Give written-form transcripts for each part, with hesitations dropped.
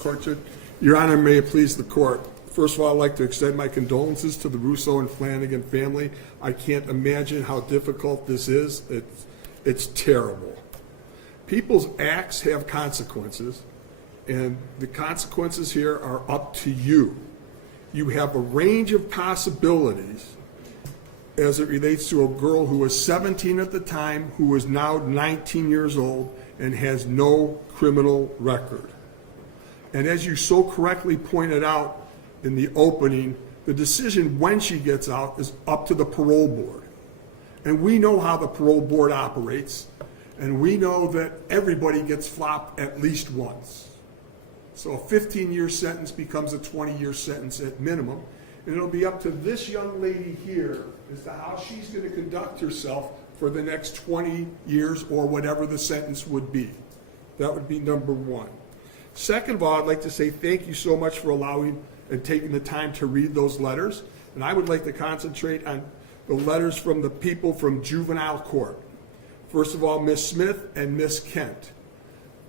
Court Judge. Your Honor, may it please the court. First of all, I'd like to extend my condolences to the Russo and Flanagan family. I can't imagine how difficult this is. It's terrible. People's acts have consequences, and the consequences here are up to you. You have a range of possibilities as it relates to a girl who was 17 at the time, who is now 19 years old, and has no criminal record. And as you so correctly pointed out in the opening, the decision when she gets out is up to the parole board. And we know how the parole board operates, and we know that everybody gets flopped at least once. So a 15-year sentence becomes a 20-year sentence at minimum, and it'll be up to this young lady here as to how she's going to conduct herself for the next 20 years or whatever the sentence would be. That would be number one. Second of all, I'd like to say thank you so much for allowing and taking the time to read those letters. And I would like to concentrate on the letters from the people from juvenile court. First of all, Ms. Smith and Ms. Kent.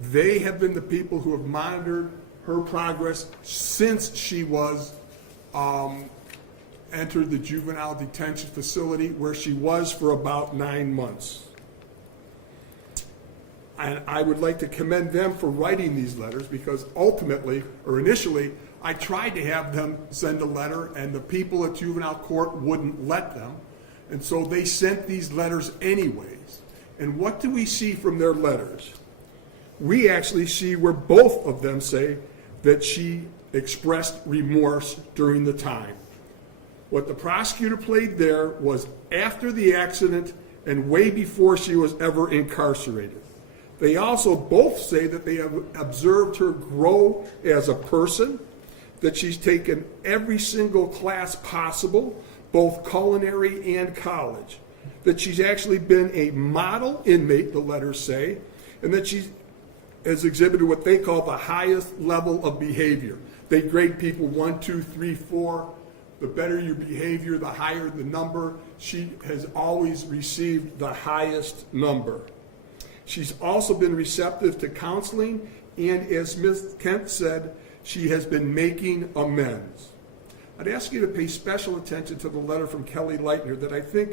They have been the people who have monitored her progress since she was entered the juvenile detention facility, where she was for about 9 months. And I would like to commend them for writing these letters, because ultimately, or initially, I tried to have them send a letter, and the people at juvenile court wouldn't let them. And so they sent these letters anyways. And what do we see from their letters? We actually see where both of them say that she expressed remorse during the time. What the prosecutor played there was after the accident and way before she was ever incarcerated. They also both say that they have observed her grow as a person, that she's taken every single class possible, both culinary and college, that she's actually been a model inmate, the letters say, and that she has exhibited what they call the highest level of behavior. They grade people 1, 2, 3, 4. The better your behavior, the higher the number. She has always received the highest number. She's also been receptive to counseling, and as Ms. Kent said, she has been making amends. I'd ask you to pay special attention to the letter from Kelly Leitner that I think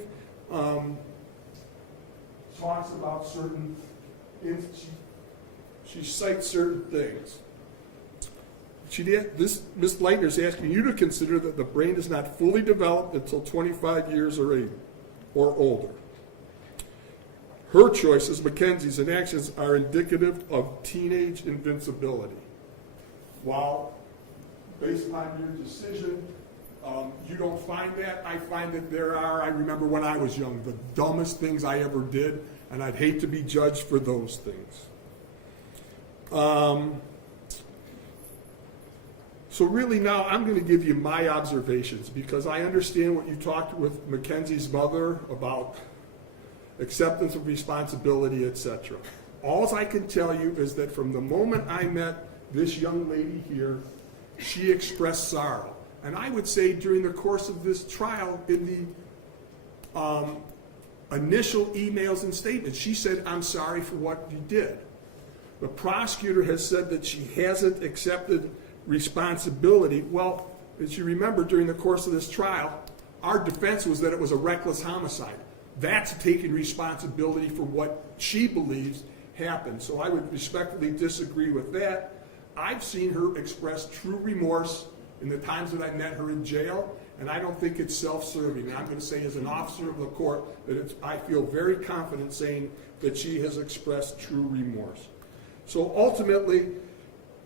talks about certain, she cites certain things. Ms. Leitner is asking you to consider that the brain is not fully developed until 25 years or older. Her choices, Mackenzie's, and actions are indicative of teenage invincibility. While, based upon your decision, you don't find that, I find that there are, I remember when I was young, the dumbest things I ever did, and I'd hate to be judged for those things. So really now I'm going to give you my observations, because I understand what you talked with Mackenzie's mother about acceptance of responsibility, etc. All I can tell you is that from the moment I met this young lady here, she expressed sorrow. And I would say during the course of this trial, in the initial emails and statements, she said, "I'm sorry for what you did." The prosecutor has said that she hasn't accepted responsibility. Well, as you remember, during the course of this trial, our defense was that it was a reckless homicide. That's taking responsibility for what she believes happened. So I would respectfully disagree with that. I've seen her express true remorse in the times that I met her in jail, and I don't think it's self-serving. I'm going to say as an officer of the court that I feel very confident saying that she has expressed true remorse. So ultimately,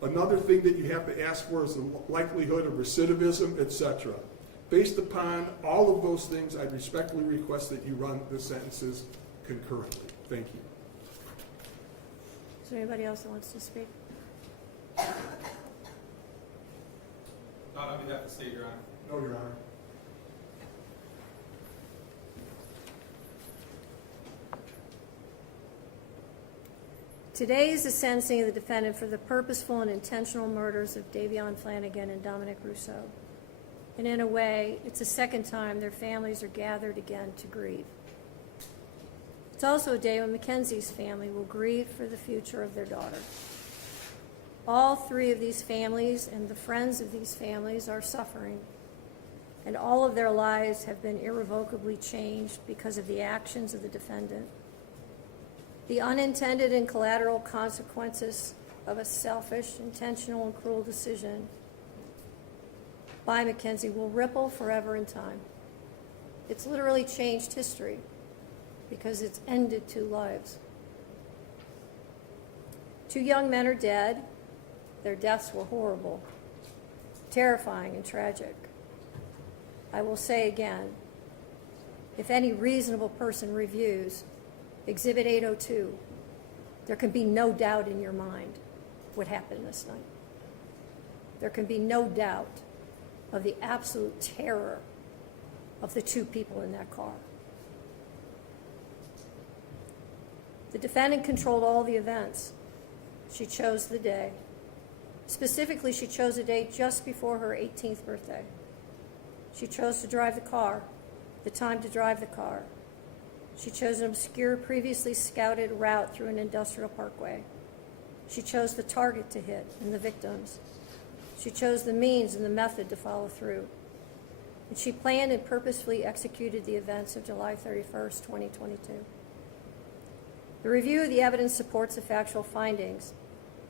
another thing that you have to ask for is the likelihood of recidivism, etc. Based upon all of those things, I respectfully request that you run the sentences concurrently. Thank you. Is there anybody else that wants to speak? Not on behalf of the state, Your Honor. No, Your Honor. Today is the sentencing of the defendant for the purposeful and intentional murders of Davion Flanagan and Dominic Rousseau. And in a way, it's the second time their families are gathered again to grieve. It's also a day when Mackenzie's family will grieve for the future of their daughter. All three of these families and the friends of these families are suffering, and all of their lives have been irrevocably changed because of the actions of the defendant. The unintended and collateral consequences of a selfish, intentional, and cruel decision by Mackenzie will ripple forever in time. It's literally changed history because it's ended 2 lives. 2 young men are dead. Their deaths were horrible, terrifying, and tragic. I will say again, if any reasonable person reviews Exhibit 802, there can be no doubt in your mind what happened this night. There can be no doubt of the absolute terror of the 2 people in that car. The defendant controlled all the events. She chose the day. Specifically, she chose a day just before her 18th birthday. She chose to drive the car, the time to drive the car. She chose an obscure, previously scouted route through an industrial parkway. She chose the target to hit and the victims. She chose the means and the method to follow through. And she planned and purposefully executed the events of July 31st, 2022. The review of the evidence supports the factual findings,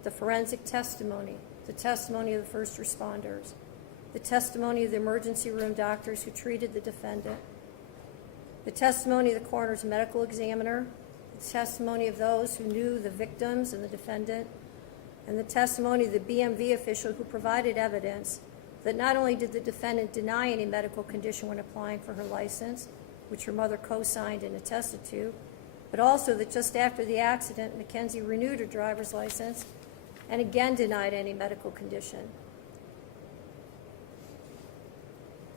the forensic testimony, the testimony of the first responders, the testimony of the emergency room doctors who treated the defendant, the testimony of the coroner's medical examiner, the testimony of those who knew the victims and the defendant, and the testimony of the BMV official who provided evidence that not only did the defendant deny any medical condition when applying for her license, which her mother co-signed and attested to, but also that just after the accident, Mackenzie renewed her driver's license and again denied any medical condition.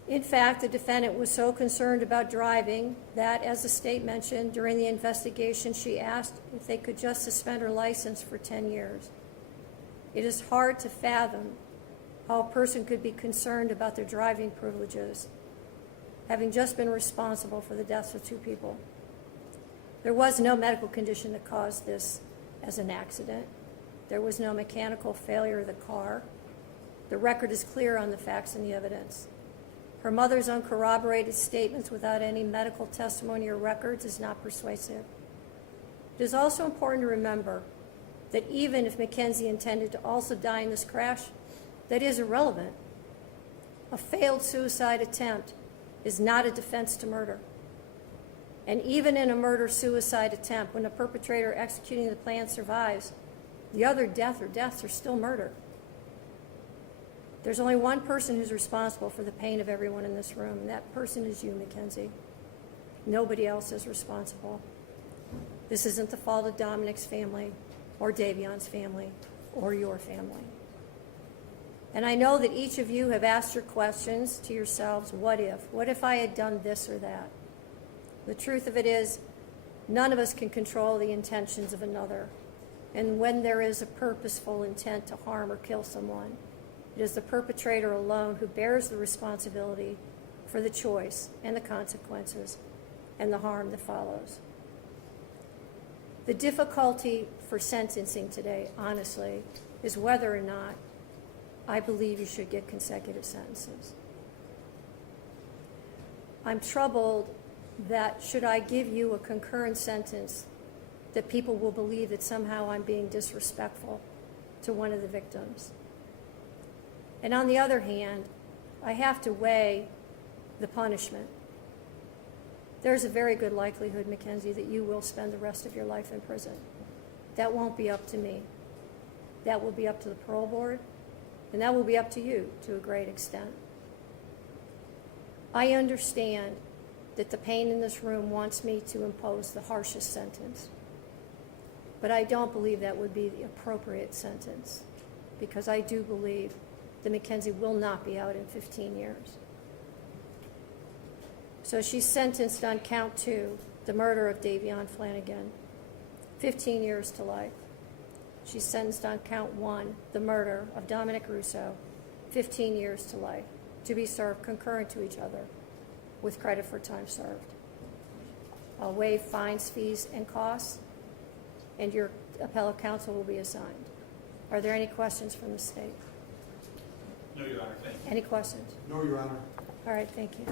In fact, the defendant was so concerned about driving that, as the state mentioned, during the investigation, she asked if they could just suspend her license for 10 years. It is hard to fathom how a person could be concerned about their driving privileges, having just been responsible for the deaths of 2 people. There was no medical condition that caused this as an accident. There was no mechanical failure of the car. The record is clear on the facts and the evidence. Her mother's uncorroborated statements without any medical testimony or records is not persuasive. It is also important to remember that even if Mackenzie intended to also die in this crash, that is irrelevant. A failed suicide attempt is not a defense to murder. And even in a murder-suicide attempt, when the perpetrator executing the plan survives, the other death or deaths are still murder. There's only one person who's responsible for the pain of everyone in this room, and that person is you, Mackenzie. Nobody else is responsible. This isn't the fault of Dominic's family or Davion's family or your family. And I know that each of you have asked your questions to yourselves, what if? What if I had done this or that? The truth of it is, none of us can control the intentions of another. And when there is a purposeful intent to harm or kill someone, it is the perpetrator alone who bears the responsibility for the choice and the consequences and the harm that follows. The difficulty for sentencing today, honestly, is whether or not I believe you should get consecutive sentences. I'm troubled that should I give you a concurrent sentence, that people will believe that somehow I'm being disrespectful to one of the victims. And on the other hand, I have to weigh the punishment. There's a very good likelihood, Mackenzie, that you will spend the rest of your life in prison. That won't be up to me. That will be up to the parole board, and that will be up to you to a great extent. I understand that the pain in this room wants me to impose the harshest sentence, but I don't believe that would be the appropriate sentence, because I do believe that Mackenzie will not be out in 15 years. So she's sentenced on count 2, the murder of Davion Flanagan, 15 years to life. She's sentenced on count 1, the murder of Dominic Russo, 15 years to life, to be served concurrent to each other with credit for time served. I'll waive fines, fees, and costs, and your appellate counsel will be assigned. Are there any questions from the state? No, Your Honor, thank you. Any questions? No, Your Honor. All right, thank you.